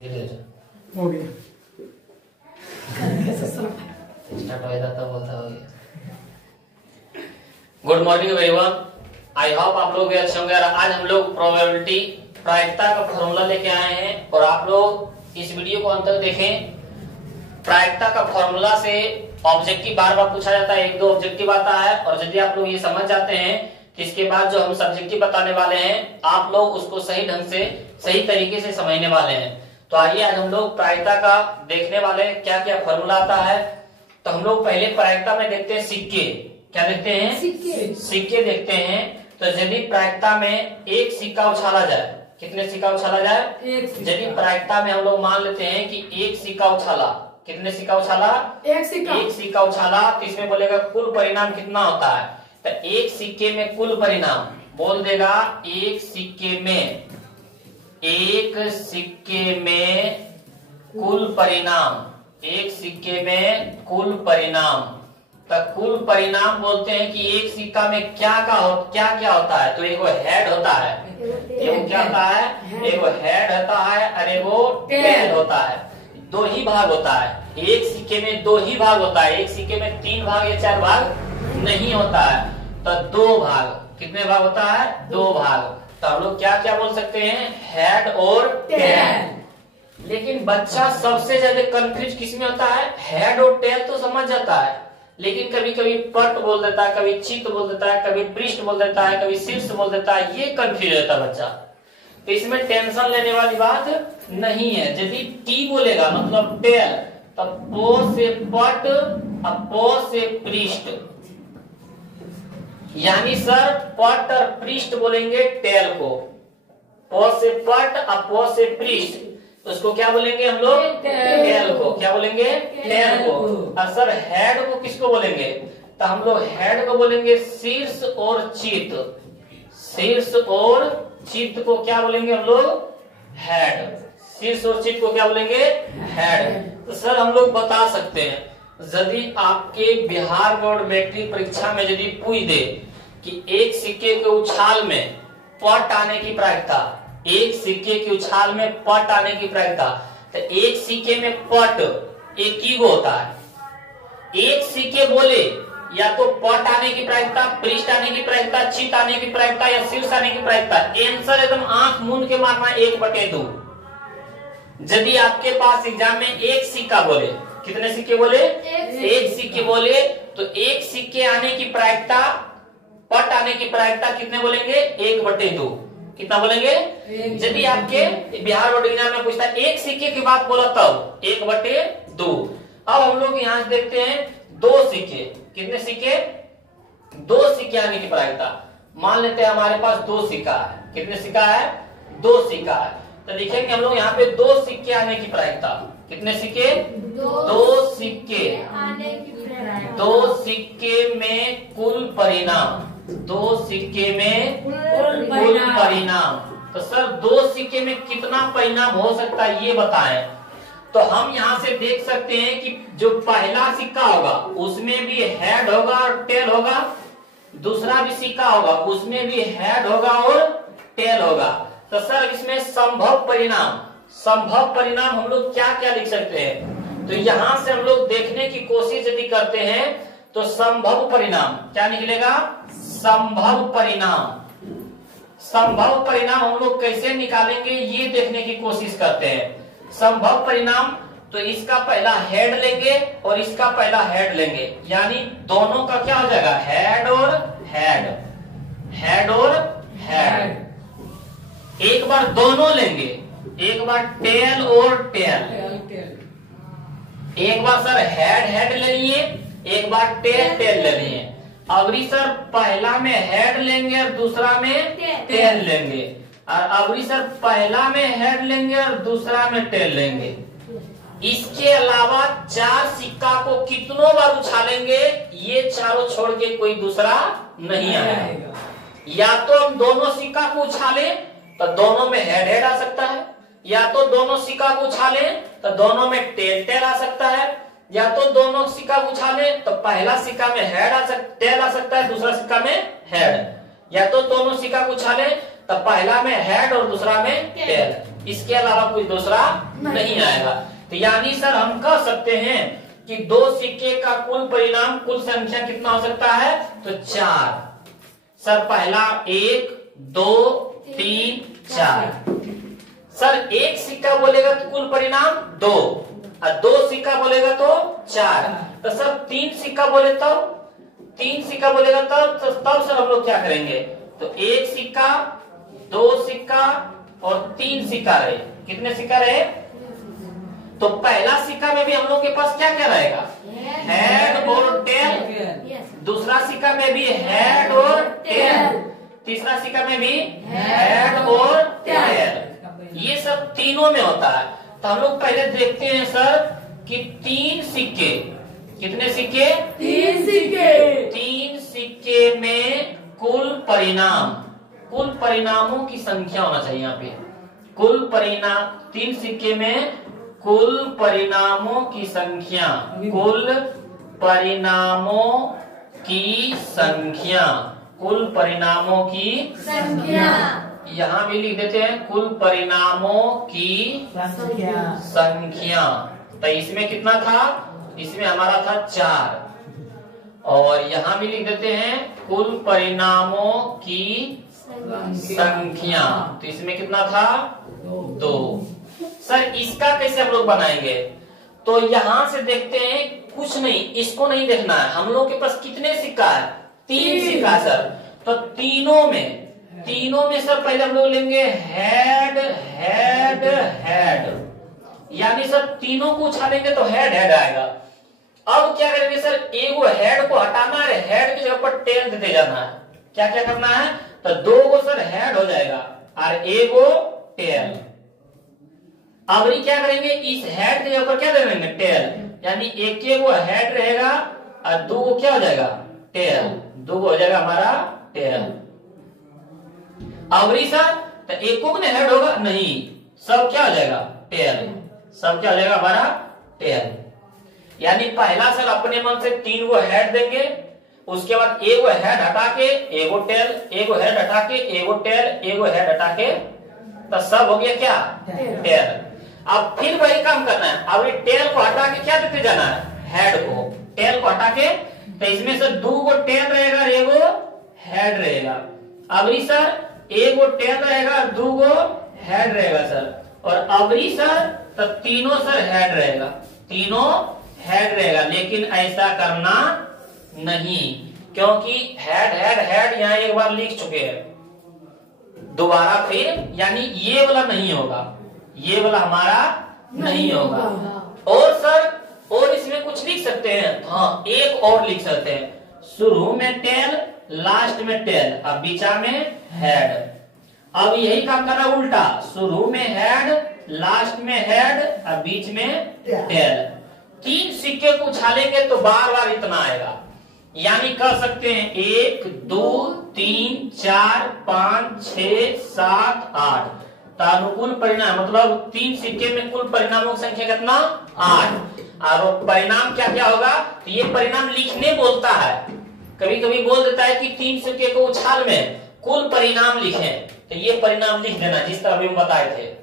हो गया स्टार्ट हो जाता बोलता हो गया। Good morning everyone, I hope आप लोग भी अच्छे होंगे। आज हम लोग प्रोबेबिलिटी प्रायिकता का फॉर्मूला लेके आए हैं और आप लोग इस वीडियो को अंत तक देखें। प्रायिकता का फॉर्मूला से ऑब्जेक्टिव बार बार पूछा जाता है, एक दो ऑब्जेक्टिव आता है और यदि आप लोग ये समझ जाते हैं कि इसके बाद जो हम सब्जेक्टिव बताने वाले हैं आप लोग उसको सही ढंग से सही तरीके से समझने वाले हैं। तो आइए आज हम लोग प्रायिकता का देखने वाले हैं क्या क्या फॉर्मूला आता है। तो हम लोग पहले प्रायिकता में देखते हैं सिक्के। क्या देखते हैं? सिक्के देखते हैं। तो यदि प्रायिकता में एक सिक्का उछाला जाए, कितने सिक्का उछाला जाए? यदि प्रायिकता में हम लोग मान लेते हैं कि एक सिक्का उछाला, कितने सिक्का उछाला? एक सिक्का उछाला, तो इसमें बोलेगा कुल परिणाम कितना होता है। तो एक सिक्के में कुल परिणाम बोल देगा एक सिक्के में कुल परिणाम, एक सिक्के में कुल परिणाम। तो कुल परिणाम बोलते हैं कि एक सिक्का में क्या क्या होता है। तो एगो हेड होता है, एगो क्या होता है? एगो हेड होता है और एगो टेल होता है। दो ही भाग होता है, एक सिक्के में दो ही भाग होता है। एक सिक्के में 3 भाग या 4 भाग नहीं होता है। तो 2 भाग, कितने भाग होता है? 2 भाग। तो हम लोग क्या क्या बोल सकते हैं? हेड और टेल। लेकिन बच्चा सबसे ज्यादा कंफ्यूज किसमें होता है? हेड और टेल तो समझ जाता है, लेकिन कभी कभी पट बोल देता है, कभी चित बोल देता है, कभी पृष्ठ बोल देता है, कभी शीर्ष बोल देता है। ये कंफ्यूज रहता है बच्चा। तो इसमें टेंशन लेने वाली बात नहीं है। यदि टी बोलेगा मतलब टेल, तब पो से पट और पो से पृष्ठ, यानी सर पट और पृष्ठ बोलेंगे टेल को। पो से पट और पो से पृष्ठ, तो उसको क्या बोलेंगे हम लोग? टेल को। क्या बोलेंगे? टेल को। और सर हेड को किसको बोलेंगे? तो हम लोग हेड को बोलेंगे शीर्ष और चित। शीर्ष और चित को क्या बोलेंगे हम लोग? हेड। शीर्ष और चित को क्या बोलेंगे? हेड। तो सर हम लोग बता सकते हैं, यदि आपके बिहार बोर्ड मैट्रिक परीक्षा में यदि पूछ दे कि एक सिक्के के उछाल में पट आने की प्रायिकता, एक सिक्के के उछाल में पट आने की प्रायिकता, तो एक सिक्के में पट एक ही गो होता है। एक सिक्के बोले या तो पट आने की प्रायिकता, पृष्ठ आने की प्रायिकता, चित आने की प्रायिकता या शीर्ष आने की प्रायिकता। आंसर एकदम आंख मूंद के मारना 1/2। यदि आपके पास एग्जाम में एक सिक्का बोले, कितने सिक्के बोले? एक सिक्के बोले, तो एक सिक्के आने की प्रायिकता, पट आने की प्रायिकता कितने बोलेंगे? 1/2। कितना बोलेंगे? यदि आपके बिहार बोर्ड एग्जाम में पूछता है एक सिक्के की बात बोला तब 1/2। अब हम लोग यहाँ से देखते हैं 2 सिक्के। कितने सिक्के? 2 सिक्के आने की प्रायिकता। मान लेते हैं हमारे पास 2 सिक्का है। कितने सिक्का है? 2 सिक्का है। तो देखेंगे हम लोग यहाँ पे 2 सिक्के आने की प्रायिकता। कितने सिक्के? 2 सिक्के। 2 सिक्के में कुल परिणाम, 2 सिक्के में कुल परिणाम। तो सर 2 सिक्के में कितना परिणाम हो सकता है ये बताएं। तो हम यहाँ से देख सकते हैं कि जो पहला सिक्का होगा उसमें भी हेड होगा और टेल होगा, दूसरा भी सिक्का होगा उसमें भी हेड होगा और टेल होगा। तो सर इसमें संभव परिणाम हम लोग क्या क्या लिख सकते हैं? तो यहाँ से हम लोग देखने की कोशिश यदि करते हैं तो संभव परिणाम क्या निकलेगा? संभव परिणाम हम लोग कैसे निकालेंगे ये देखने की कोशिश करते हैं। संभव परिणाम, तो इसका पहला हेड लेंगे और इसका पहला हेड लेंगे, यानी दोनों का क्या हो जाएगा? हेड और हेड, हेड और हेड। एक बार दोनों लेंगे, एक बार टेल और टेल। एक बार सर हेड ले लिए, एक बार टेल ले लिए। अबरी सर पहला में हेड लेंगे और दूसरा में टेल लेंगे, और अबरी सर पहला में हेड लेंगे और दूसरा में टेल लेंगे। इसके अलावा 4 सिक्का को कितनों बार उछालेंगे ये चारों छोड़ के कोई दूसरा नहीं आएगा। या तो हम दोनों सिक्का को उछाले तो दोनों में हेड आ सकता है, या तो दोनों सिक्का को उछाले तो दोनों में टेल आ सकता है, या तो दोनों सिक्का को उछाले तो पहला सिक्का में टेल आ सकता है, दूसरा सिक्का में हेड, या तो दोनों सिक्का को उछाले तो पहला में हेड और दूसरा में टेल। इसके अलावा कोई दूसरा नहीं आएगा। तो यानी सर हम कह सकते हैं कि दो सिक्के का कुल परिणाम, कुल संख्या कितना हो सकता है? तो 4। सर पहला 1 2 3 4। सर एक सिक्का बोलेगा तो कुल परिणाम 2 और 2 सिक्का बोलेगा तो 4। तो सर 3 सिक्का बोले तो 3 सिक्का बोलेगा तब सर हम लोग क्या करेंगे? तो 1 सिक्का 2 सिक्का और 3 सिक्का रहे। कितने सिक्का रहे? तो पहला सिक्का में भी हम लोग के पास क्या क्या रहेगा? हेड और टेल। दूसरा सिक्का में भी हेड और टेल। तीसरा सिक्का में भी हेड और टेल। ये सब तीनों में होता है। तो हम लोग पहले देखते हैं सर कि 3 सिक्के, कितने सिक्के? 3 सिक्के। 3 सिक्के में कुल परिणाम, कुल परिणामों की संख्या होना चाहिए यहाँ पे। कुल परिणाम 3 सिक्के में कुल परिणामों की संख्या, कुल परिणामों की संख्या, कुल परिणामों की संख्या। यहाँ भी लिख देते हैं कुल परिणामों की संख्या। तो इसमें कितना था? इसमें हमारा था 4। और यहाँ भी लिख देते हैं कुल परिणामों की संख्या। तो इसमें कितना था? 2। सर इसका कैसे हम लोग बनाएंगे? तो यहाँ से देखते हैं, कुछ नहीं, इसको नहीं देखना है। हम लोग के पास कितने सिक्का है? 3 सिक्का सर। तो तीनों में सर पहले हम लोग लेंगे हेड हेड हेड, यानी सर तीनों को उछालेंगे तो हेड हेड आएगा। अब क्या करेंगे सर? एगो हेड को हटाना है, हेड की जगह पर टेल देते जाना है। क्या क्या करना है? तो 2 गो सर हेड हो जाएगा और एगो टेल। अब क्या करेंगे? इस हेड की जगह पर क्या दे देंगे? टेल। यानी एक वो हेड रहेगा और 2 गो क्या हो जाएगा? टेल। 2 गो हो जाएगा हमारा टेल। अवरी सर तो एको में हेड होगा नहीं, सब क्या हो जाएगा? टेल। सब क्या हो जाएगा? हमारा टेल। यानी पहला सर अपने मन से 3 गो हेड देंगे, उसके बाद एगो हेड हटा के एगो टेल, एगो हेड हटा के एगो टेल, एगो हेड हटा के, तो सब हो गया क्या? टेल। अब फिर वही काम करना है। अब ये टेल को हटा के क्या देते जाना है? हेड को। टेल को हटा के, तो इसमें से 2 गो टेल रहेगा, एगो हेड रहेगा। अबरी सर एगो टेल रहेगा, 2 गो हेड रहेगा सर। और अबरी सर तो तीनों सर हेड रहेगा, तीनों हेड रहेगा। लेकिन ऐसा करना नहीं, क्योंकि हेड हेड हेड यहाँ एक बार लिख चुके हैं, दोबारा फिर यानी ये वाला नहीं होगा, ये वाला हमारा नहीं होगा। और सर और इसमें कुछ लिख सकते हैं? हाँ, एक और लिख सकते हैं। शुरू में टेल, लास्ट में टेल, अब बीचा में हेड। अब यही काम करना उल्टा, शुरू में हेड, लास्ट में हेड और बीच में टेल। 3 सिक्के को उछालेंगे तो बार बार इतना आएगा। यानी कह सकते हैं 1 2 3 4 5 6 7 8। तो अनुकूल परिणाम मतलब 3 सिक्के में कुल परिणामों की संख्या कितना? 8। और परिणाम क्या क्या होगा? तो ये परिणाम लिखने बोलता है, कभी कभी बोल देता है कि 3 सिक्के को उछाल में कुल परिणाम लिखें। तो ये परिणाम लिख देना, जिस तरह अभी हम बताए थे।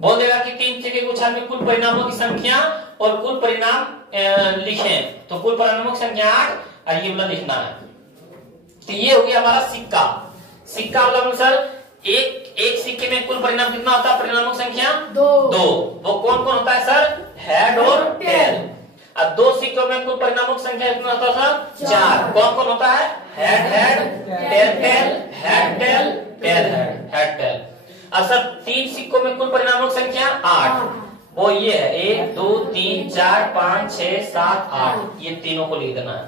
बोल देगा कि 3 सिक्के को उछाल में कुल परिणामों की संख्या और कुल परिणाम लिखें, तो कुल परिणामों की संख्या 8 और ये वाला लिखना है। तो ये हो गया हमारा सिक्का। सिक्का वाला सर एक सिक्के में कुल परिणाम कितना होता है? परिणामों की संख्या 2। वो कौन कौन होता है सर? हेड और टेल। और 2 सिक्कों में कुल परिणामों की संख्या कितना होता था? 4। कौन कौन होता है? Head head, tail tail, head tail, tail head, head tail. और सर 3 सिक्कों में कुल परिणामों की संख्या 8। वो ये है 1 2 3 4 5 6 7 8। ये तीनों को लिख देना है।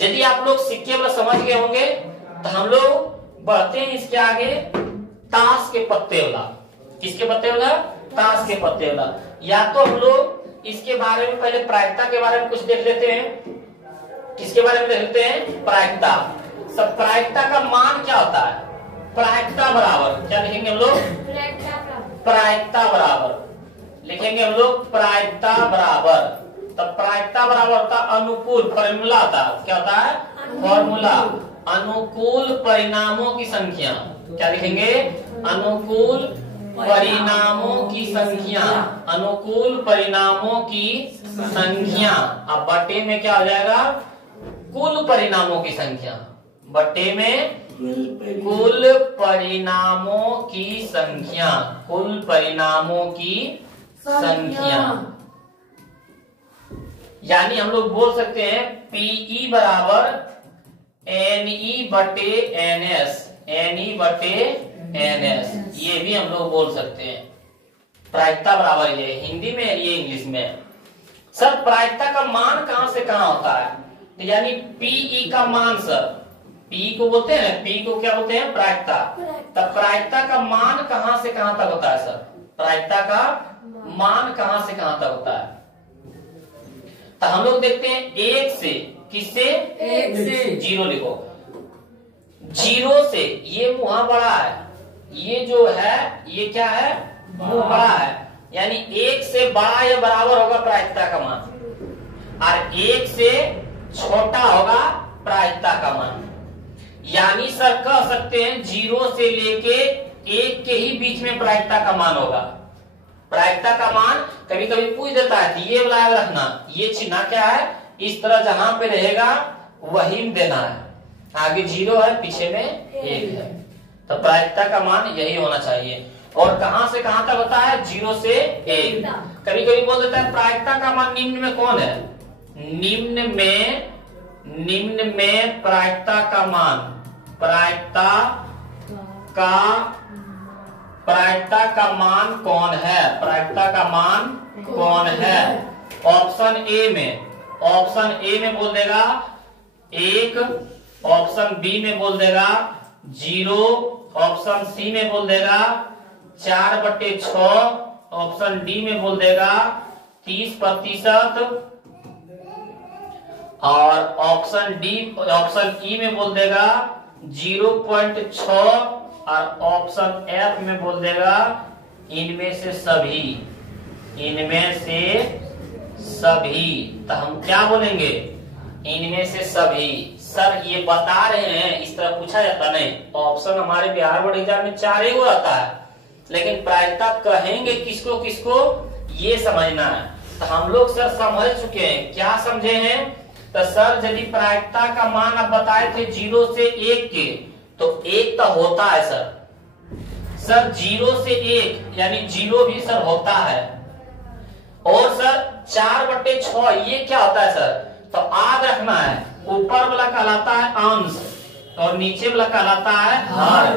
यदि आप लोग सिक्के वाला समझ गए होंगे तो हम लोग बढ़ते हैं इसके आगे। ताश के पत्ते वाला। किसके पत्ते वाला? ताश के पत्ते वाला। या तो हम लोग इसके बारे में पहले प्रायिकता के बारे में कुछ देख लेते हैं। किसके बारे में देख लेते हैं? प्रायिकता। सब प्रायिकता का मान क्या होता है? प्रायिकता बराबर क्या लिखेंगे हम लोग? प्रायिकता बराबर लिखेंगे हम लोग, प्रायिकता बराबर। तब प्रायिकता बराबर होता अनुकूल, फॉर्मूला होता क्या होता है? फॉर्मूला अनुकूल परिणामों की संख्या। क्या लिखेंगे? अनुकूल परिणामों की संख्या, अनुकूल परिणामों की संख्या। अब बटे में क्या हो जाएगा, कुल परिणामों की संख्या। बटे में कुल परिणामों की संख्या, कुल परिणामों की संख्या। यानी हम लोग बोल सकते हैं पीई बराबर एनई बटे एनएस, एनई बटे एनएस, ये भी हम लोग बोल सकते हैं। प्रायिकता बराबर ये हिंदी में, ये इंग्लिश में। सर प्रायिकता का मान कहां से कहां होता है, यानी पीई का मान सर, पी को बोलते हैं, पी को क्या बोलते हैं, प्रायिकता। तब प्रायिकता का मान कहां से कहां तक होता है सर, प्रायिकता का मान कहां से कहां तक होता है। तो हम लोग देखते हैं एक से, किससे, एक से, जीरो लिखो, जीरो से, ये मुहा बड़ा है, ये जो है ये क्या है, मुंह बड़ा है, यानी एक से बड़ा या बराबर होगा प्रायिकता का मान, और एक से छोटा होगा प्रायिकता का मान। यानी सर कह सकते हैं जीरो से लेके एक के ही बीच में प्रायिकता का मान होगा। प्रायिकता का मान कभी कभी पूछ देता है कि ये वाला याद रखना, ये चिन्ह क्या है, इस तरह जहां पे रहेगा वही देना है, आगे जीरो है पीछे में एक है। तो प्रायिकता का मान यही होना चाहिए। और कहां से कहां तक होता है, जीरो से एक। कभी कभी बोल देता है प्रायिकता का मान निम्न में कौन है, निम्न में प्रायिकता का मान, प्रायिकता का मान कौन है, प्रायिकता का मान कौन है। ऑप्शन ए में बोल देगा एक, ऑप्शन बी में बोल देगा जीरो, ऑप्शन सी में बोल देगा 4/6, ऑप्शन डी में बोल देगा 30%, और ऑप्शन ई में बोल देगा 0.6, और ऑप्शन एफ में बोल देगा इनमें से सभी। तो हम क्या बोलेंगे, इनमें से सभी। सर ये बता रहे हैं, इस तरह पूछा जाता नहीं। ऑप्शन हमारे बिहार बोर्ड एग्जाम में 4 ही रहता है, लेकिन प्रायिकता कहेंगे किसको किसको ये समझना है। तो हम लोग सर समझ चुके हैं, क्या समझे हैं। तो सर यदि प्रायिकता का मान आप बताए थे 0 से 1 के, तो 1 तो होता है सर 0 से 1 यानी 0 भी सर होता है। और सर 4/6 ये क्या होता है सर, तो याद रखना है ऊपर वाला कहलाता है अंश और नीचे वाला कहलाता है हर।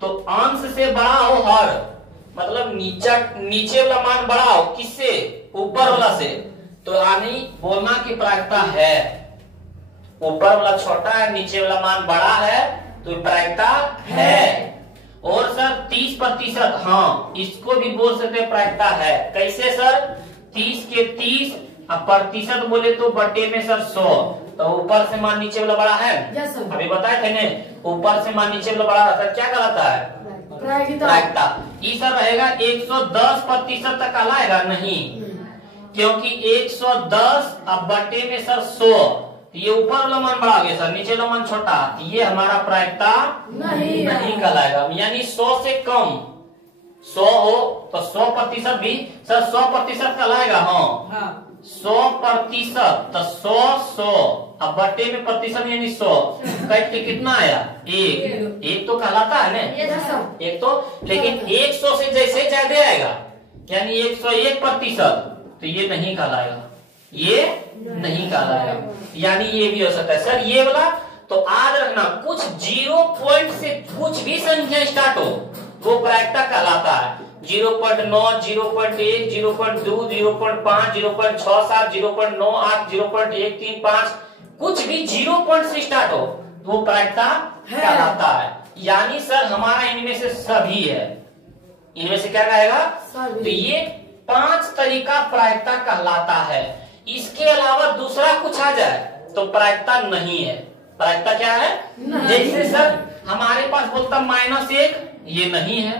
तो अंश से बड़ा हो हर, मतलब नीचे वाला मान बड़ा हो किससे, ऊपर वाला से, तो यानी बोलना की प्रायिकता है। ऊपर वाला छोटा है, नीचे वाला मान बड़ा है, तो प्रायिकता है। और सर 30%, हाँ इसको भी बोल सकते हैं प्रायिकता है। कैसे सर, 30 के 30, अब प्रतिशत बोले तो बटे में सर 100, तो ऊपर से मान नीचे वाला बड़ा है। अभी बताए थे ने, ऊपर से मान नीचे वाला बड़ा रहता है, क्या कहलाता है, प्रायिकता। ये सर रहेगा 110% तक कहलाएगा नहीं, क्योंकि 110 अब बटे में सर 100, ये ऊपर वाला मान बड़ा गया सर, नीचे वाला मान छोटा, ये हमारा प्रायिकता नहीं कहलाएगा। यानी 100 से कम 100 हो तो 100% भी सर 100% कहलाएगा। हाँ 100%, तो 100 अब बटे में प्रतिशत यानी 100 कट के कितना आया, एक तो कहलाता है ना, एक तो। लेकिन 100 से जैसे ज्यादा आएगा यानी 101%, तो ये नहीं कहलाएगा, ये नहीं कहलाएगा। यानी ये भी हो सकता है सर ये वाला। तो याद रखना कुछ 0 पॉइंट से कुछ भी संख्या स्टार्ट हो वो प्रायिकता कहलाता है। 0.9, 0.1, 0.2, 0.5, 0.67, 0.98, 0.135, कुछ भी 0 पॉइंट से स्टार्ट हो तो वो प्रायिकता कहलाता है। यानी सर हमारा इनमें से सभी है, इनमें से क्या कहेगा, तो ये 5 तरीका प्रायिकता कहलाता है। इसके अलावा दूसरा कुछ आ जाए तो प्रायिकता नहीं है। प्रायिकता क्या है, जैसे सर हमारे पास बोलता -1, ये नहीं है।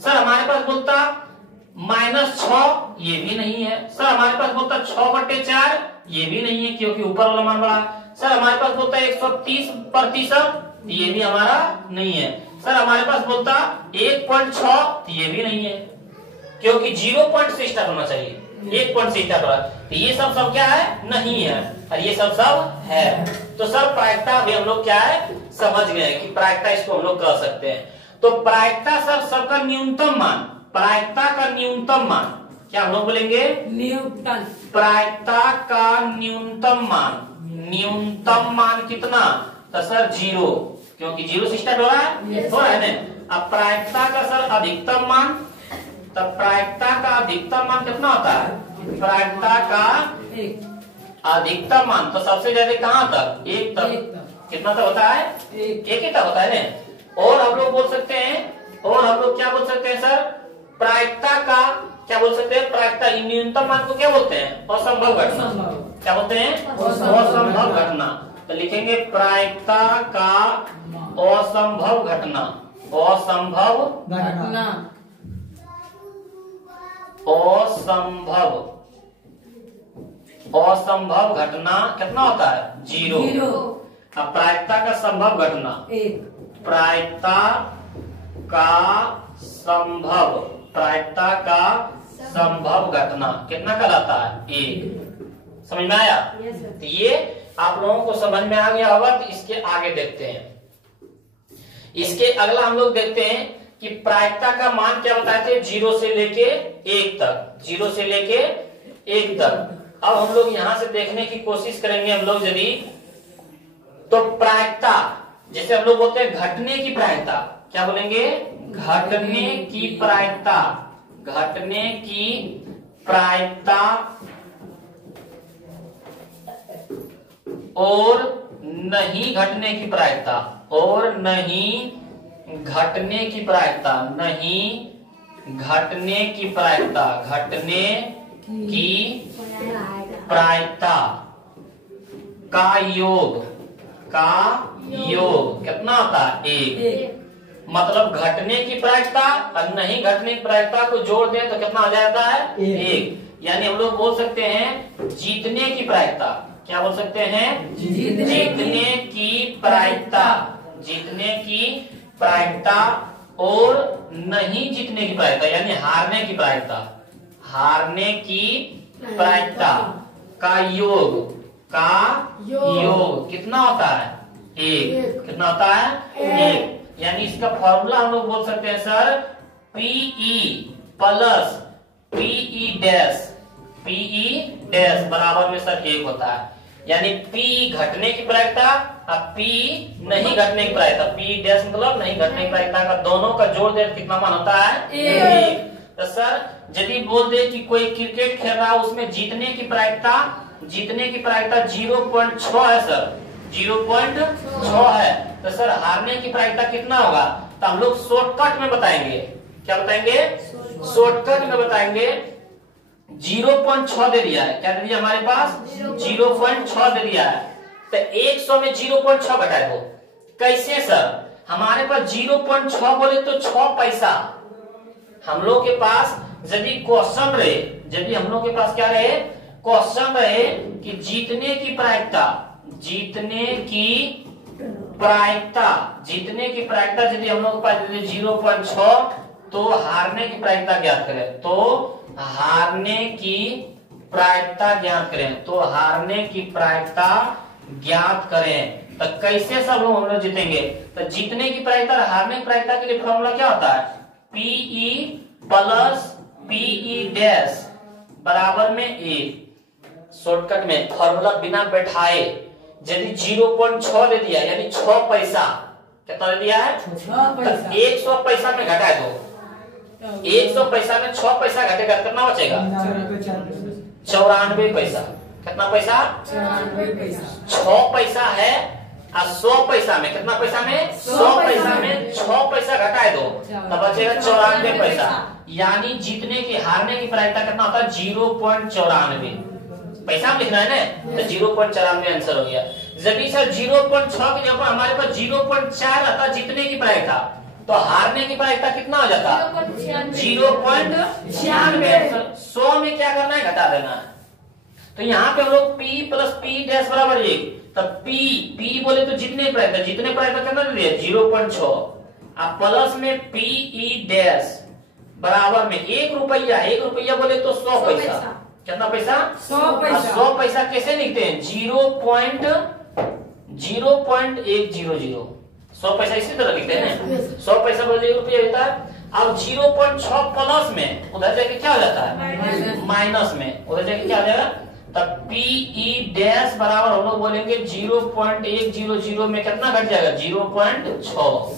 सर हमारे पास बोलता -6, ये भी नहीं है। सर हमारे पास बोलता 6/4, ये भी नहीं है क्योंकि ऊपर वाला मान बड़ा। सर हमारे पास बोलता 130%, तो ये भी हमारा नहीं है। सर हमारे पास बोलता 1.6, तो ये भी नहीं है, क्योंकि 0 पॉइंट से स्टार्ट होना चाहिए, 1 पॉइंट से स्टार्ट हो रहा है। तो ये सब क्या है, नहीं है, और ये सब है। तो सर प्रायिकता अभी हम लोग क्या है समझ गए कि प्रायिकता इसको हम लोग कह सकते हैं। तो प्रायिकता सर सबका न्यूनतम मान, प्रायिकता का न्यूनतम मान क्या हम लोग बोलेंगे, न्यूटन। प्रायिकता का न्यूनतम मान, न्यूनतम मान कितना, तो सर 0, क्योंकि 0 से स्टार्ट हो रहा है, हो रहा है ना। अब प्रायिकता का सर अधिकतम मान, तब प्रायिकता का अधिकतम मान कितना होता है, प्रायिकता का अधिकतम मान तो सबसे ज्यादा कहाँ तक, 1 तक। कितना तक होता है, 1 ही तक होता है ना। और हम लोग बोल सकते हैं, और हम लोग क्या बोल सकते हैं सर, प्रायिकता का क्या बोल सकते हैं, प्रायिकता न्यूनतम मान को क्या बोलते हैं, असंभव घटना। क्या बोलते हैं, असंभव घटना। तो लिखेंगे प्रायिकता का असंभव घटना, असंभव घटना, असंभव घटना कितना होता है, 0। अब प्रायिकता का संभव घटना, 1। प्रायिकता का संभव, प्रायिकता का संभव घटना कितना कहलाता है, 1। समझ में आया। तो ये आप लोगों को समझ में आ गया होगा। तो इसके आगे देखते हैं, इसके अगला हम लोग देखते हैं कि प्रायिकता का मान क्या बताए थे, 0 से लेके 1 तक, 0 से लेके 1 तक। अब हम लोग यहां से देखने की कोशिश करेंगे हम लोग यदि, तो प्रायिकता जैसे हम लोग बोलते हैं घटने की प्रायिकता, क्या बोलेंगे, घटने की प्रायिकता, घटने की प्रायिकता और नहीं घटने की प्रायिकता, और नहीं घटने की प्रायिकता, नहीं घटने की प्रायिकता, घटने की प्रायिकता का योग, का योग कितना होता है, 1। मतलब घटने की प्रायिकता और नहीं घटने की प्रायिकता को जोड़ दें तो कितना आ जाता है, 1। यानी हम लोग बोल सकते हैं जीतने की प्रायिकता, क्या बोल सकते हैं, जीतने की प्रायिकता, जीतने की प्रायिकता और नहीं जीतने की प्रायिकता, यानी हारने की प्रायिकता, हारने की प्रायिकता का योग, का योग कितना होता है, 1। कितना होता है, 1। यानी इसका फॉर्मूला हम लोग बोल सकते हैं sir, PE plus PE dash, PE dash बराबर में सर 1 होता है। यानी P घटने की प्रायिकता और P नहीं घटने की प्रायिकता, P डैश मतलब नहीं घटने की प्रायिकता का दोनों का जोड़ दे कितना मान होता है, 1। तो सर यदि बोल दे कि कोई क्रिकेट खेल रहा है उसमें जीतने की प्रायिकता, जीतने की प्रायिकता 0.6 है सर, 0.6 है। तो सर हारने की प्रायिकता कितना होगा, तो हम लोग शॉर्टकट में बताएंगे, क्या बताएंगे, शॉर्टकट में बताएंगे। 0.6 दे दिया है, क्या दे दिया हमारे पास, 0.6 दे दिया है। तो 100 में 0.6 घटा दो, कैसे सर, हमारे पास 0.6 बोले तो 6 पैसा। हम लोग के पास यदि क्वेश्चन रहे, यदि हम लोग के पास क्या रहे, क्वेश्चन रहे कि जीतने की प्रायिकता, जीतने की प्रायिकता, जीतने की प्रायिकता यदि हम लोग के पास 0.6, तो हारने की प्रायिकता ज्ञात करें, तो हारने की प्रायिकता ज्ञात करें, तो हारने की प्रायिकता ज्ञात करें। तो कैसे सब लोग हम लोग जीतेंगे, तो जीतने की प्रायिकता और हारने की प्रायिकता के लिए फॉर्मूला क्या होता है, PE प्लस PE डैश बराबर में 1। शॉर्टकट में फॉर्मूला बिना बैठाए यदि 0.6 दे दिया यानी 6 पैसा, कितना दे दिया है, 100 पैसा में घटा दो, 100 पैसा में 6 पैसा घटेगा कितना बचेगा, 94 पैसा। कितना पैसा, 6 पैसा है और 100 पैसा में, कितना पैसा में, 100 पैसा में 6 पैसा घटाए दो तो बचेगा 94 पैसा। यानी जीतने की हारने की प्रायिकता कितना होता है, 0.94 पैसा में लिखना है ना, तो 0.94 आंसर हो गया। यदि सर 0.6 की जगह हमारे पास 0.4 आता जीतने की प्रायिकता, तो हारने की प्रायिकता कितना हो जाता, 0.96। 100 में क्या करना है, घटा देना है। तो यहाँ पे हम लोग P प्लस P डैश बराबर 1, तब P बोले तो जितने प्राइस कितना दे दिया 0.6, अब प्लस में PE डैश बराबर में 1 रुपया, 1 रुपया बोले तो 100 पैसा, कितना पैसा 100 पैसा। 100 पैसा कैसे लिखते हैं 0.100, 100 पैसा इसी तरह लिखते हैं ना, 100 पैसा बोले 1 रुपया होता है। अब 0.6 प्लस में उधर जाके क्या हो जाता है माइनस में, उधर जाके क्या हो जाएगा, तब PE डैश बराबर हम लोग बोलेंगे 0.100 में कितना घट जाएगा 0.6,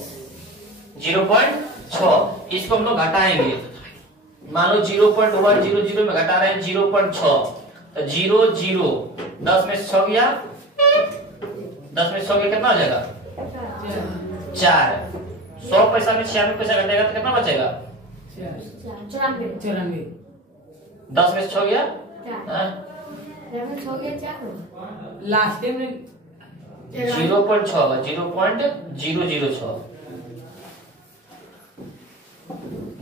इसको हम लोग घटाएंगे, मान लो 0.100 में घटा रहे हैं 0.6, तो 0 10 में से 6 गया, 10 में से 6 गया कितना हो जाएगा 4, 100 पैसा में 96 पैसा घटेगा तो कितना बचेगा 94। 10 में से 6 गया, लास्ट में 0.6 होगा, 0.006,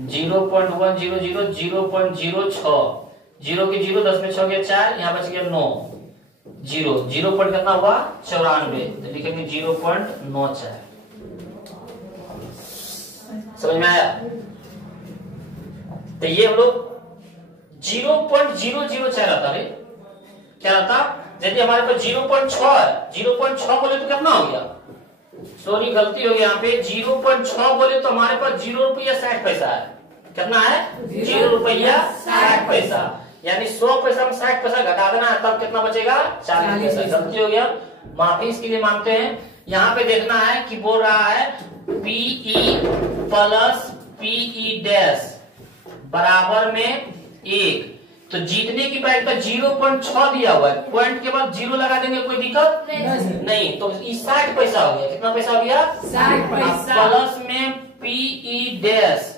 0.100, 0.06, 0 के 0 10 में 6 गया 4, यहाँ बच गया 9, 0 पॉइंट कितना हुआ 94, तो लिखेंगे 0.94। समझ में आया? तो ये हम लोग 0.004 रहता है, क्या रहता, यदि हमारे पास 0.6 है, 0.6 बोले तो कितना हो गया, सॉरी गलती हो गई यहाँ पे, 0.6 बोले तो हमारे पास 0 रुपया 60 पैसा है, कितना है 0 रुपया 60 पैसा, यानी 100 पैसा में 60 पैसा घटा देना है, तब कितना बचेगा 40 पैसा। गलती हो गया, माफी इसके लिए मांगते हैं। यहाँ पे देखना है कि बोल रहा है PE प्लस PE डैश बराबर में 1, तो जीतने की प्राइस का 0.6 दिया हुआ है, पॉइंट के बाद 0 लगा देंगे, कोई दिक्कत नहीं, तो 60 पैसा हो गया, कितना पैसा हो गया 60 पैसा। प्लस में PE डैश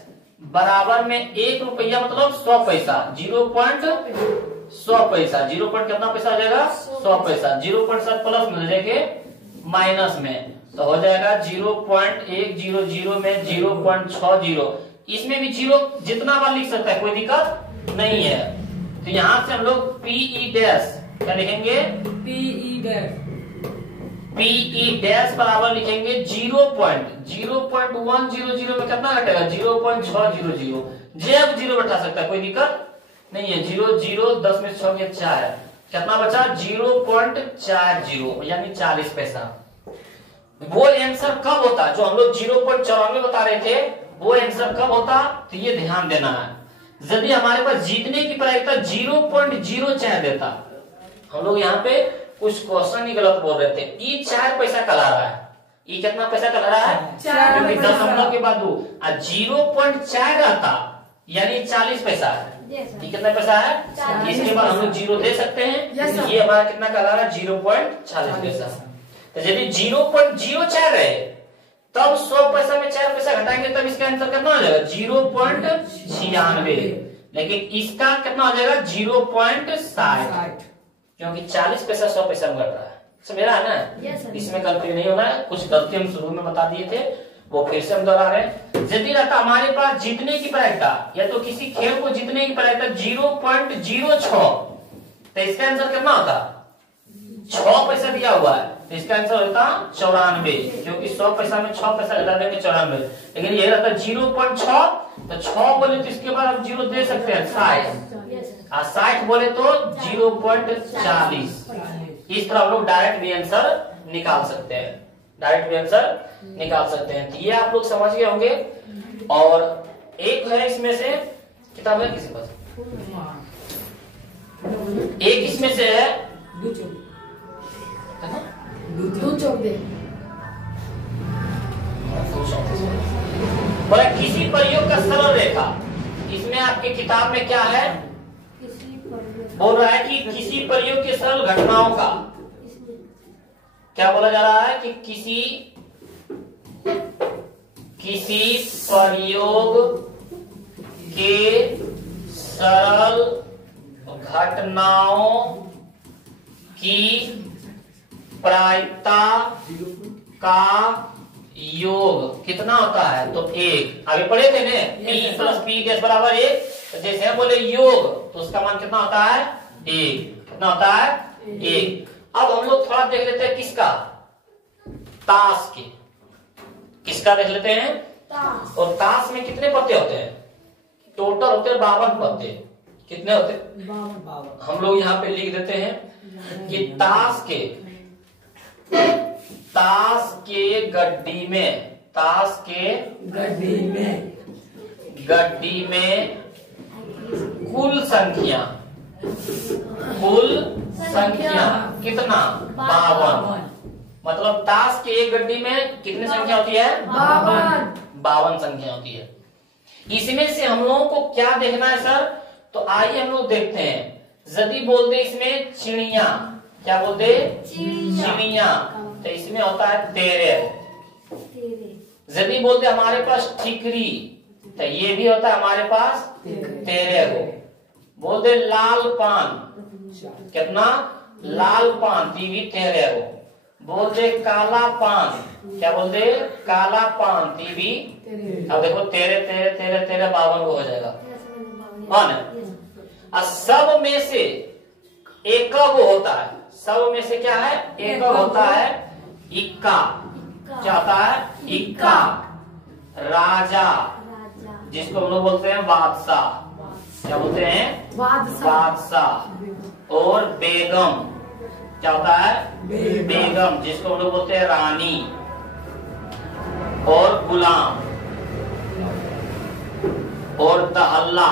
बराबर में 1 रुपया मतलब 100 पैसा, 0.100 पैसा, 0 पॉइंट कितना पैसा हो जाएगा 100 पैसा, 0.7 प्लस में जाएंगे माइनस में, तो हो जाएगा 0.100 में 0.60, इसमें भी 0 जितना बार लिख सकता है, कोई दिक्कत नहीं है। तो यहाँ से हम लोग PE डैश क्या लिखेंगे, PE डैश बराबर लिखेंगे 0.0100 में कितना घटेगा 0.600, जब 0 बैठा सकता है, कोई दिक्कत नहीं है, 0 10 में 6 गया 4, कितना बचा 0.40 यानी 40 पैसा। वो आंसर कब होता, जो हम लोग 0.94 बता रहे थे, वो आंसर कब होता, तो ये ध्यान देना है, यदि हमारे पास जीतने की प्राइस था 0.04 देता, हम लोग यहाँ पे कुछ क्वेश्चन ही गलत बोल रहे थे, ये 4 पैसा कला रहा है, ये कितना पैसा कला रहा है 4 क्योंकि पैसा। दशमलव के बाद 2, 0.4 रहता यानी 40 पैसा है, ये कितना पैसा है, इसके बाद हम लोग 0 दे सकते हैं, ये हमारा कितना कला रहा है 0.40 पैसा। तो यदि 0.04 रहे तब 100 पैसा में 4 पैसा घटाएंगे, तब इसका आंसर कितना हो जाएगा 0.96, लेकिन इसका कितना हो जाएगा 0.60, क्योंकि 40 पैसा 100 पैसा में घट रहा है, समझा है ना, इसमें गलती नहीं होना है, कुछ गलती हम शुरू में बता दिए थे, वो फिर से हम दोहरा रहे हैं। यदि रहता हमारे पास जीतने की प्राइस था, या तो किसी खेल को जीतने की प्राइस था 0.06, तो इसका आंसर कितना होता, 6 पैसा दिया हुआ है, तो इसका आंसर होता 94, क्योंकि 100 पैसा में 6 पैसा घटा देंगे 94, लेकिन ये रहता 0.6, तो 6 बोले तो इसके बाद हम 0 दे सकते हैं 60, और 60 बोले तो 0.40, इस तरह हम लोग डायरेक्ट भी आंसर निकाल सकते हैं, तो ये आप लोग समझ गए होंगे। और एक है इसमें से किताब है किसी पास, एक इसमें से है बोला किसी प्रयोग का सरल रेखा, इसमें आपकी किताब में क्या है, बोल रहा है कि किसी प्रयोग के सरल घटनाओं का, क्या बोला जा रहा है कि किसी प्रयोग के सरल घटनाओं की प्रायिकता का योग कितना होता है, तो 1, आगे पढ़े थे ने, P प्लस P डैश बराबर 1, तो जैसे हम बोले योग तो उसका मान कितना होता है 1, कितना होता है 1। अब हम लोग थोड़ा देख लेते हैं किसका, ताश के, किसका देख लेते हैं। और ताश में कितने पत्ते होते हैं, टोटल होते हैं 52 पत्ते। कितने होते हैं, हम लोग यहाँ पे लिख देते हैं कि ताश के गड्डी में, ताश के गड्डी में कुल संख्या कितना 52। मतलब ताश के एक गड्डी में कितनी संख्या होती है 52 संख्या होती है। इसमें से हम लोगों को क्या देखना है सर, तो आइए हम लोग देखते हैं। यदि बोलते इसमें चिड़िया, क्या बोलते चिड़िया, तो इसमें होता है 13। यदि बोलते हमारे पास ठिकरी, तो ये भी होता है हमारे पास 13 को। बोलते लाल पान, कितना लाल पान, ये भी 13 को। बोलते काला पान, क्या बोलते काला पान, ये भी। अब देखो 13 13 13 13 52 हो जाएगा। और सब में से एक होता है, सब में से क्या है एक होता है इक्का। क्या होता है इक्का। राजा, जिसको हम लोग बोलते हैं बादशाह, क्या बोलते हैं बादशाह। और बेगम, क्या होता है बेगम, जिसको हम लोग बोलते हैं रानी। और गुलाम और दहल्ला।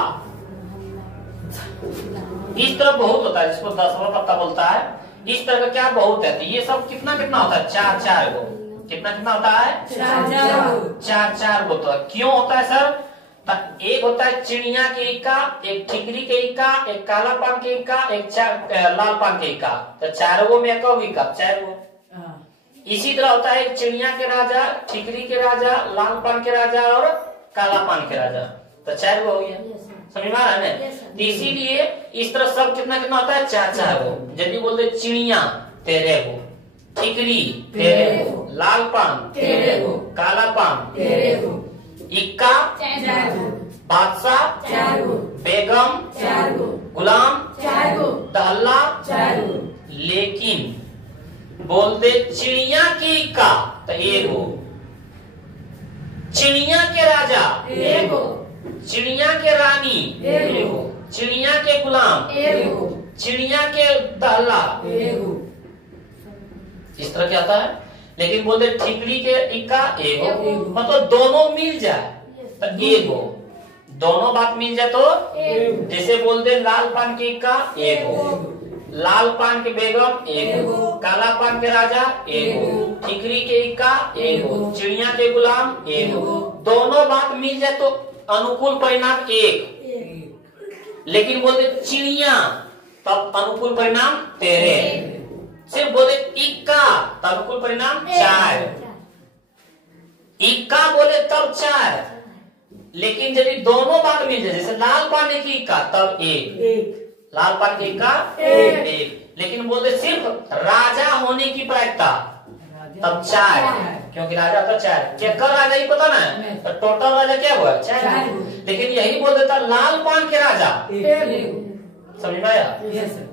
इस तरह बहुत होता है, जिसको 10वां पत्ता बोलता है। इस तरह का क्या बहुत है, तो ये सब कितना कितना होता है 4 को। कितना कितना होता है 4 को। तो क्यों होता है सर, तो एक होता है चिड़िया के इक्का, एक ठिकरी के इक्का, एक काला पान के इक्का, एक लाल पान के इक्का। तो 4 में इक्का 4 को। इसी तरह होता है चिड़िया के राजा, ठिकरी के राजा, लाल पान के राजा और काला पान के राजा। तो 4 हो गया, समझ में आ रहा है ना। तो इसीलिए इस तरह सब कितना कितना होता है 4 को। यदि बोलते चिड़िया 13 को, ठिकरी 13 को, लाल पान 13 को, काला पान 13 को, इक्का 4 को, बादशाह 4 को, बेगम 4 को, गुलाम 4 को, दहल्ला 4 को। लेकिन बोलते चिड़िया की इक्का तो 1 हो, चिड़िया के राजा 1 हो, चिड़िया के रानी 1 हो, चिड़िया के गुलाम 1 हो, चिड़िया के दहल्ला 1 हो। इस तरह क्या होता है। लेकिन बोलते ठिकरी के इक्का 1 हो, मतलब दोनों मिल जाए तो 1 हो। दोनों बात मिल जाए तो जैसे बोलते लाल पान के इक्का 1 हो, लाल पान के बेगम 1 हो, काला पान के राजा 1 हो, ठिकरी के इक्का 1 हो, चिड़िया के गुलाम 1 हो। दोनों बात मिल जाए तो अनुकूल परिणाम 1। लेकिन बोलते चिड़िया तब अनुकूल परिणाम 13। सिर्फ बोले इक्का तब अनुकूल परिणाम 4। इक्का बोले तब 4। लेकिन यदि दोनों बात मिल जाए, जैसे लाल पान की इक्का तब 1, लाल पान की इक्का 1। लेकिन बोलते सिर्फ राजा होने की प्रायिकता तब 4, क्योंकि राजा तो 4। केकर राजा ही पता ना, तो टोटल राजा क्या हुआ 4। लेकिन यही बोल देता लाल पान के राजा 1। समझ में आया,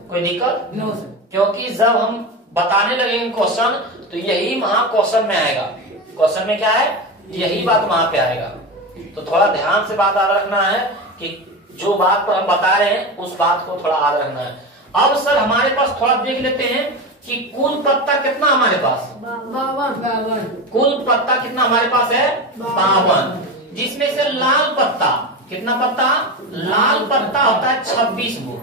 कोई दिक्कत नो सर। क्योंकि जब हम बताने लगेंगे क्वेश्चन तो यही वहां क्वेश्चन में आएगा। क्वेश्चन में क्या है, यही बात वहां पे आएगा। तो थोड़ा ध्यान से बात याद रखना है कि जो बात पर हम बता रहे हैं उस बात को थोड़ा याद रखना है। अब सर हमारे पास थोड़ा देख लेते हैं कि कुल पत्ता कितना हमारे पास 52। कुल पत्ता कितना हमारे पास है 52, जिसमें से लाल पत्ता कितना पत्ता, लाल पत्ता होता है 26 गो।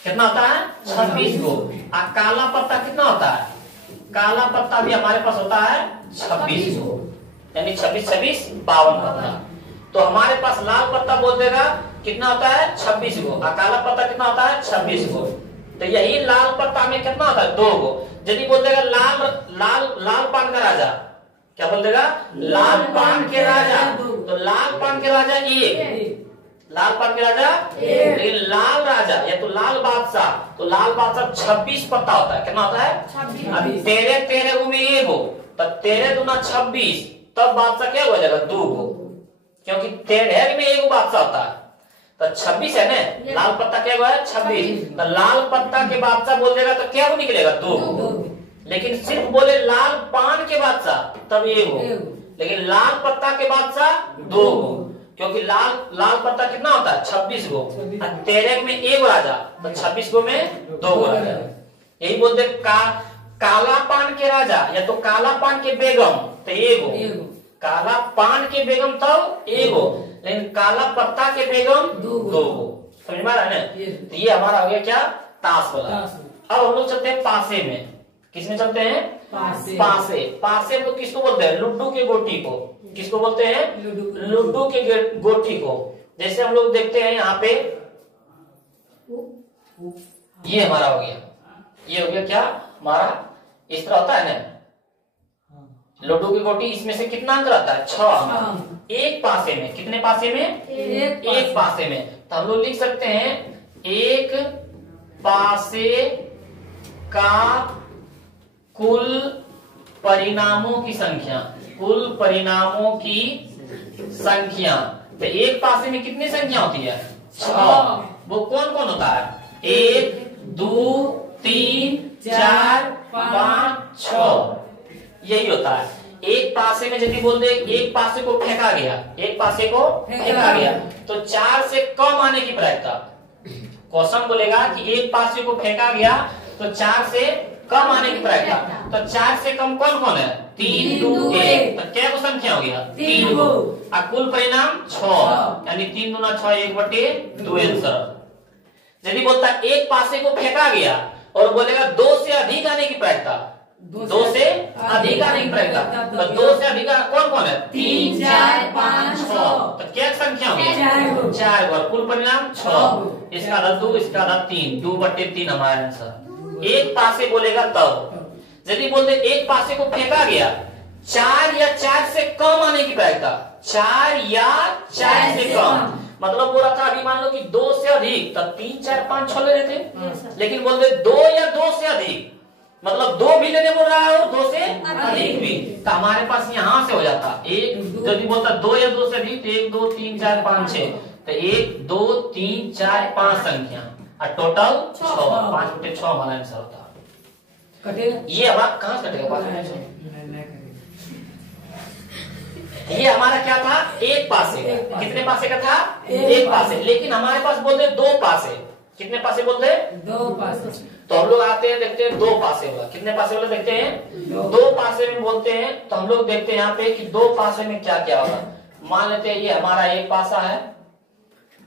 कितना होता है 26 गो। और काला पत्ता कितना होता है, काला पत्ता भी हमारे पास होता है 26 गो, यानी 26 26 52 पत्ता। तो हमारे पास लाल पत्ता बोल देगा कितना होता है 26 गो, और काला पत्ता कितना होता है 26 गो। तो यही लाल पत्ता में कितना होता है 2 गो। यदि बोल देगा लाल लाल लाल पान का राजा, क्या बोल देगा लाल पान के राजा, तो लाल पान के राजा 1, लाल पान के राजा 1। लेकिन लाल राजा या तो लाल बादशाह, तो लाल बादशाह 26 पत्ता होता है। कितना होता है 26। अभी 13 13 गो में 1 गो, तब 13 दूना 26, तब बादशाह क्या हो जाएगा 2 गो, क्योंकि 13 में 1 बादशाह होता है। तो 26 है ना, लाल पत्ता क्या हुआ है 26। तो लाल पत्ता के बादशाह बोल देगा तो क्या वो निकलेगा 2। लेकिन सिर्फ बोले लाल पान के बादशाह तब 1 हो, लेकिन लाल पत्ता के बादशाह 2 हो, क्योंकि लाल पत्ता कितना होता है 26 गो, 13 में 1 राजा, तो 26 गो में 2 गो राजा। यही बोलते काला पान के राजा या तो काला पान के बेगम तो 1 हो, काला पान के बेगम तब 1 हो, लेकिन काला पत्ता के बेगम 2 हो। समझ में आ रहा है ना। तो ये हमारा हो गया क्या ताश वाला। अब हम लोग चलते हैं पासे में। किसमें चलते हैं पासे। पासे हम लोग किसको बोलते हैं लुड्डू के गोटी को। किसको बोलते हैं लुड्डू के गोटी को। जैसे हम लोग देखते हैं यहाँ पे ये हमारा हो गया, ये हो गया क्या हमारा इस तरह होता है ना लड्डू की गोटी। इसमें से कितना अंक रहता है 6। एक पासे में कितने पासे में एक पासे में। तो हम लोग लिख सकते हैं एक पासे का कुल परिणामों की संख्या। कुल परिणामों की संख्या। तो एक पासे में कितनी संख्या होती है 6। वो कौन कौन होता है 1 2 3 4 5 6 यही होता है। एक पासे में यदि बोल दे एक पासे को फेंका गया, एक पासे को फेंका गया तो 4 से कम आने की प्रायिकता। क्वेश्चन बोलेगा कि एक पासे को फेंका गया तो 4 से कम आने की प्रायिकता। तो 4 से कम कौन कौन है 3 2 1। तो क्या वो संख्या हो गया 3 गो। और कुल परिणाम 6 यानी 3 दूना 6 1/2 आंसर। यदि बोलता एक पासे को फेंका गया और बोलेगा 2 से अधिक आने की प्रायिकता, 2 से अधिक आने की प्रायिकता। तो 2 से अधिक कौन कौन है 3 4 5 6। तो क्या संख्या होगी 4 गो। कुल परिणाम 6। इसका आधा 2 इसका आधा 3 2/3 हमारा आंसर। एक पासे बोलेगा तब। यदि बोलते एक पासे को फेंका गया 4 या 4 से कम आने की प्रायिकता, 4 या 4 से कम मतलब बोला था अभी मान लो कि 2 से अधिक तब 3 4 5 6 ले रहे थे। लेकिन बोलते 2 या 2 से अधिक मतलब 2 भी लेने बोल रहा है और 2 से अधिक भी। तो हमारे पास यहां से हो जाता एक। यदि बोलता 2 या 2 से अधिक 1 2 3 4 5 6। तो 1 2 3 4 5 संख्या और टोटल 6 5/6 हमारा आंसर होता है। ये हमारा कहां से कटेगा ये हमारा क्या था एक पासे का। कितने पासे का था एक पासे। लेकिन हमारे पास बोलते 2 पासे। कितने पासे बोलते हैं 2 पासे। तो हम लोग आते हैं देखते हैं 2 पासे वाला। कितने पासे वाला देखते हैं 2 पासे में बोलते हैं। तो हम लोग देखते हैं यहाँ पे कि 2 पासे में क्या क्या होगा। मान लेते हैं ये हमारा एक पासा है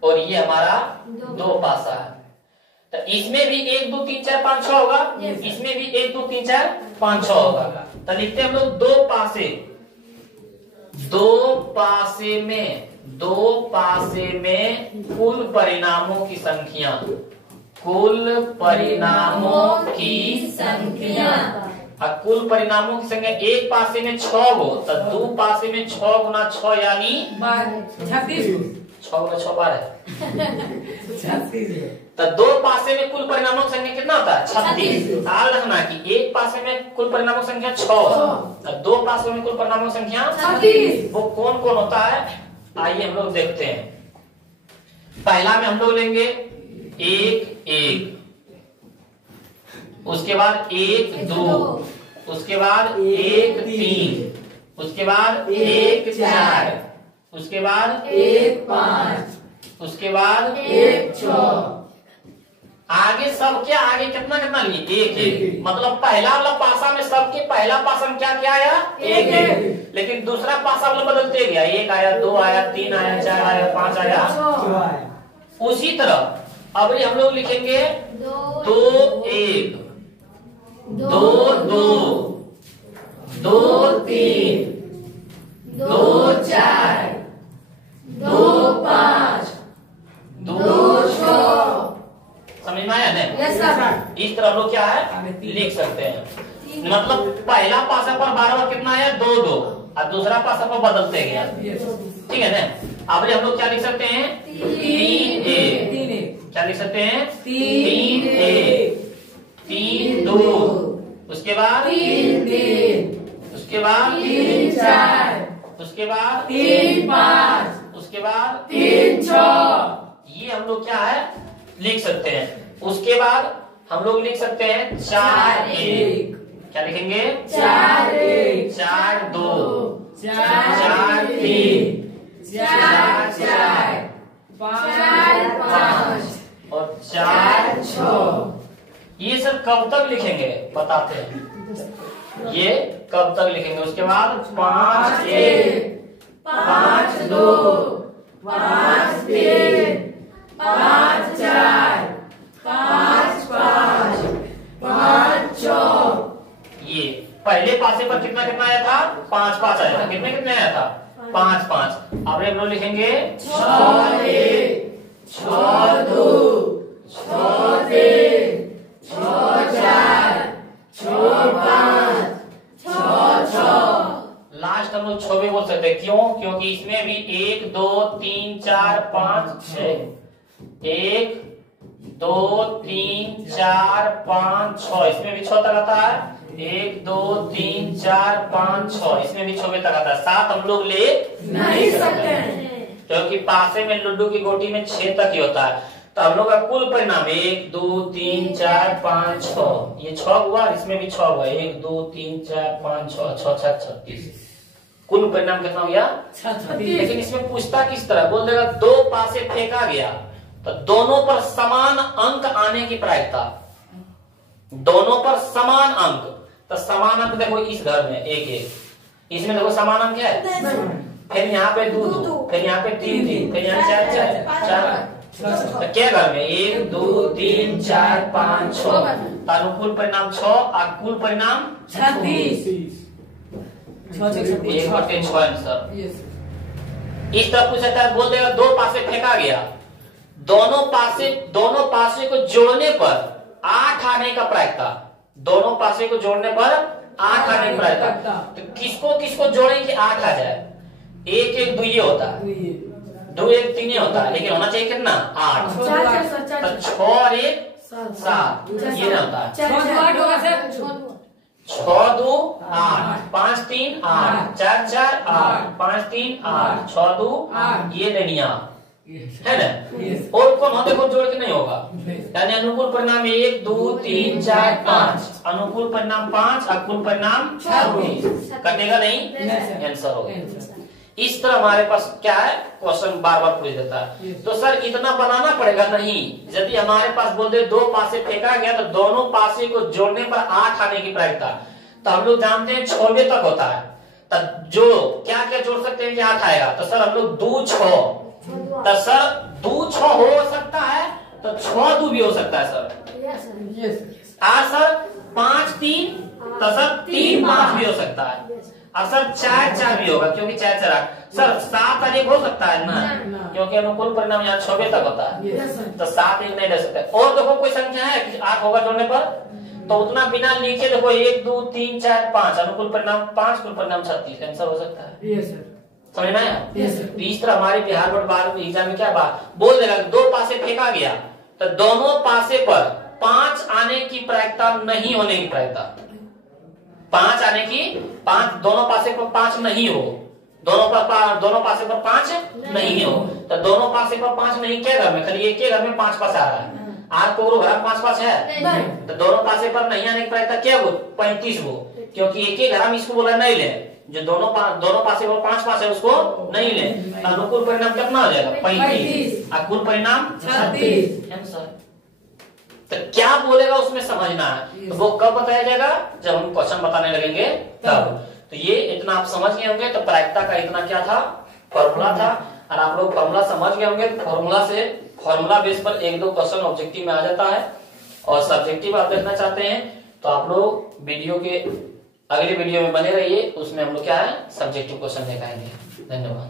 और ये हमारा 2 पासा है। तो इसमें भी 1 2 3 4 5 6 होगा, इसमें भी 1 2 3 4 5 6 होगा। तो लिखते हैं हम लोग 2 पासे। 2 पासे में कुल परिणामों की संख्या। कुल परिणामों की संख्या। और कुल परिणामों की संख्या एक पासे में 6 हो तो 2 पासे में 6 गुना 6 यानी 36। 6 गुना 6 12। तो 2 पासे में कुल परिणामों की संख्या कितना होता है 36। याद रखना कि एक पासे में कुल परिणामों की संख्या 6 और 2 पासे में कुल परिणामों की संख्या 36। वो कौन कौन होता है आइए हम लोग देखते हैं। पहला में हम लोग लेंगे 1 1, उसके बाद 1 2, उसके बाद 1 3, उसके बाद 1 4, उसके बाद 1 5, उसके बाद 1 6। आगे सब क्या आगे कितना कितना लिए 1 1। मतलब पहला वाला पासा में सबके पहला पासा में क्या क्या आया 1 1। लेकिन दूसरा पासा वाला बदलते गया 1 आया 2 आया 3 आया 4 आया 5 आया। उसी तरह अब हम लोग लिखेंगे 2 1 2 2 2 3 2 4 2 5 2 6। समझ में आया ना। इस तरह हम लोग क्या है लिख सकते हैं। मतलब पहला पासा पर बार बार कितना आया 2 2 और दूसरा पासा पर बदलते गया। ठीक है ना। अब हम लोग क्या लिख सकते हैं 3 1। क्या लिख सकते हैं 3 1 3 2, उसके बाद 3 3, उसके बाद 3 4, उसके बाद 3 5, उसके बाद 3 6। ये हम लोग क्या है लिख सकते हैं। उसके बाद हम लोग लिख सकते हैं 4 1, क्या लिखेंगे 4 1, 4 2, 4 3, 4 4, 5 5 और 4 6। ये सब कब तक लिखेंगे बताते हैं, ये कब तक लिखेंगे। उसके बाद 5 1, 5 2, 5 3, 5 4, 5 5, 5 6। ये पहले पासे पर कितना कितना आया था 5 5 आया था, कितने कितने आया था 5 5। अब हम लोग लिखेंगे 6 1, 6 2, 6 3, 6 4, 6 5, 6 6। लास्ट हम लोग 6 भी बोल सकते हैं, क्यों? क्योंकि इसमें भी 1 2 3 4 5 6, 1 2 3 4 5 6, इसमें भी 6 तक आता है। 1 2 3 4 5 6, इसमें भी 6 तक आता है। 7 हम लोग ले नहीं सकते हैं, क्योंकि पासे में लड्डू की गोटी में 6 तक ही होता है। तो हम लोग का कुल परिणाम 1 2 3 4 5 6, ये 6 हुआ, इसमें भी 6 हुआ। 1 2 3 4 5 6, 6 6 36, कुल परिणाम कितना हो गया 36। लेकिन इसमें पूछता किस तरह, बोल देगा 2 पासे फेंका गया तो दोनों पर समान अंक आने की प्रायिकता, दोनों पर समान अंक। तो समान अंक देखो इस घर में 1 1, इसमें देखो समान अंक है, फिर यहाँ पे 2 2, फिर यहाँ पे 3 3, फिर यहाँ 4 4 4। तो क्या घर में 1 2 3 4 5 6, अनुकूल परिणाम 6 और कुल परिणाम 36। 1/6 आंसर। इस तरह पूछ सकता है, बोल देगा 2 पासे फेंका गया, दोनों पासे को जोड़ने पर 8 आने का प्रायिकता, दोनों पासे को जोड़ने पर 8 आने की प्रायिकता। तो किसको किसको जोड़ें कि 8 आ जाए? 1 1 2 ये होता है, 2 1 3 ये होता है, लेकिन होना चाहिए कितना 8। तो 6 और 1 7, ये ना होता है। 6 2 8, 5 3 8, 4 4 8, 5 3 8, 6 2 ये लेनिया है ना। और कौन हो देखो जोड़ के नहीं होगा, यानी अनुकूल परिणाम 1 2 3 4 5, अनुकूल परिणाम 5 और कुल परिणाम 36, कटेगा नहीं, आंसर होगा। इस तरह हमारे पास क्या है क्वेश्चन बार बार पूछ देता है। तो सर इतना बनाना पड़ेगा नहीं, यदि हमारे पास बोल दे 2 पासे फेंका गया तो दोनों पासे को जोड़ने पर 8 आने की प्रायिकता, तो हम लोग जानते हैं 6 तक होता है। तो जो क्या क्या जोड़ सकते हैं कि 8 आएगा, तो सर हम लोग 2 6, तो सर 2 6 हो सकता है, तो 6 2 भी हो सकता है सर। सर 5 3, तो सर 3 5 भी हो सकता है, और सर 4 4 भी होगा क्योंकि 4 4 8। सर 7 और 1 हो सकता है ना, क्योंकि अनुकूल परिणाम यहाँ 6 तक होता है, तो 7 1 नहीं ले सकते। और देखो कोई संख्या है कि 8 होगा जोड़ने पर, तो उतना बिना लिखे देखो 1 2 3 4 5, अनुकूल परिणाम 5, कुल परिणाम 36, आंसर हो सकता है। समझ में आया? तो इस तरह हमारे बिहार बोर्ड बार एग्जाम में क्या बात बोल देगा, 2 पासे फेंका गया तो दोनों पासे पर 5 आने की प्रायिकता नहीं होने की प्रायिकता, 5 आने की 5, दोनों पासे पर 5 नहीं हो, दोनों पासे पर 5 नहीं हो, तो दोनों पासे पर 5 नहीं, क्या घर में खाली एक के घर में 5 पास आ रहा है, आज तो घर 5 पास है, तो दोनों पासे पर नहीं आने की प्रायिकता क्या हो 35 हो, क्योंकि एक ही घर हम इसको बोला नहीं ले, जो दोनों पासे पर 5 पास है उसको नहीं ले, अनुकूल परिणाम कितना हो जाएगा 35 और कुल परिणाम 36। तो क्या बोलेगा उसमें समझना है, तो वो कब बताया जाएगा जब हम क्वेश्चन बताने लगेंगे तब। तो ये इतना आप समझ गए होंगे, तो प्रायिकता का इतना क्या था फॉर्मूला था, और आप लोग फॉर्मूला समझ गए होंगे। फॉर्मूला बेस पर 1-2 क्वेश्चन ऑब्जेक्टिव में आ जाता है, और सब्जेक्टिव आप देखना चाहते हैं तो आप लोग वीडियो के अगले वीडियो में बने रहिए, उसमें हम लोग क्या है सब्जेक्टिव क्वेश्चन दिखाएंगे। धन्यवाद।